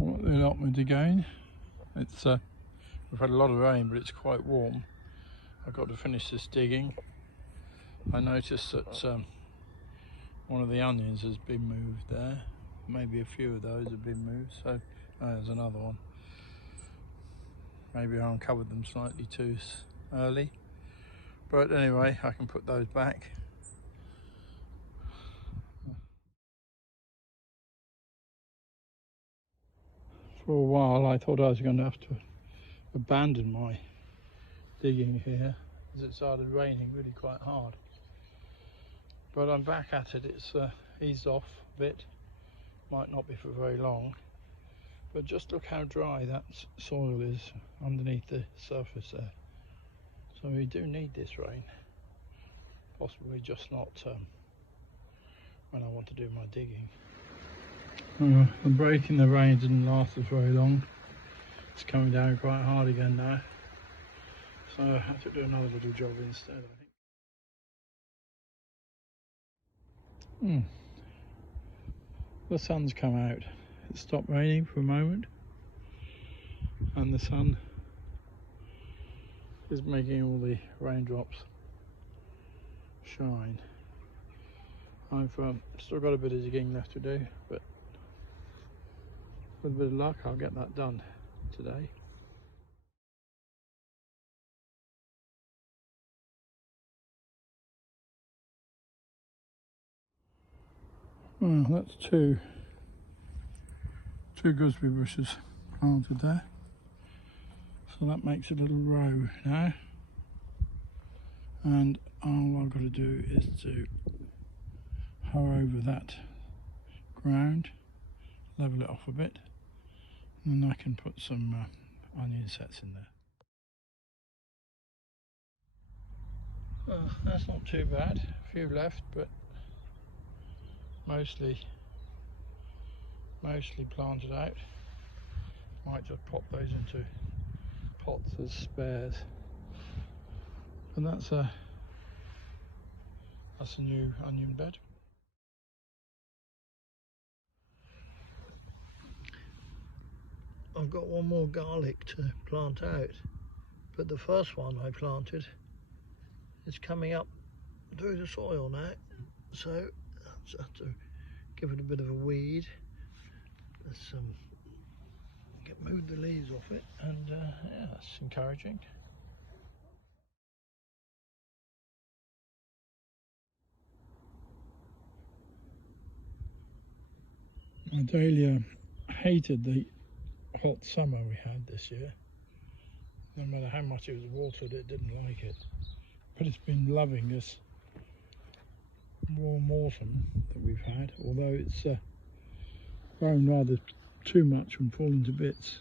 I'm at the allotment again. It's we've had a lot of rain, but it's quite warm. I've got to finish this digging. I noticed that one of the onions has been moved there. Maybe a few of those have been moved, so there's another one. Maybe I uncovered them slightly too early, but anyway, I can put those back. For a while I thought I was going to have to abandon my digging here as it started raining really quite hard, but I'm back at it. It's eased off a bit, might not be for very long, but just look how dry that soil is underneath the surface there. So we do need this rain, possibly just not when I want to do my digging. The break in the rain didn't last us very long. It's coming down quite hard again now, so I have to do another little job instead, I think. The sun's come out. It stopped raining for a moment, and the sun is making all the raindrops shine. I've still got a bit of digging left to do, but with a bit of luck I'll get that done today. Well, that's two gooseberry bushes planted there, so that makes a little row now, and all I've got to do is to hoe over that ground, level it off a bit, and then I can put some onion sets in there. Well, that's not too bad, a few left, but mostly planted out. Might just pop those into pots as spares. And that's a new onion bed. I've got one more garlic to plant out, but the first one I planted is coming up through the soil now, so I'll just have to give it a bit of a weed. Let's move the leaves off it, and yeah, that's encouraging. My dahlia hated the hot summer we had this year. No matter how much it was watered, it didn't like it. But it's been loving this warm autumn that we've had, although it's grown rather too much and fallen to bits.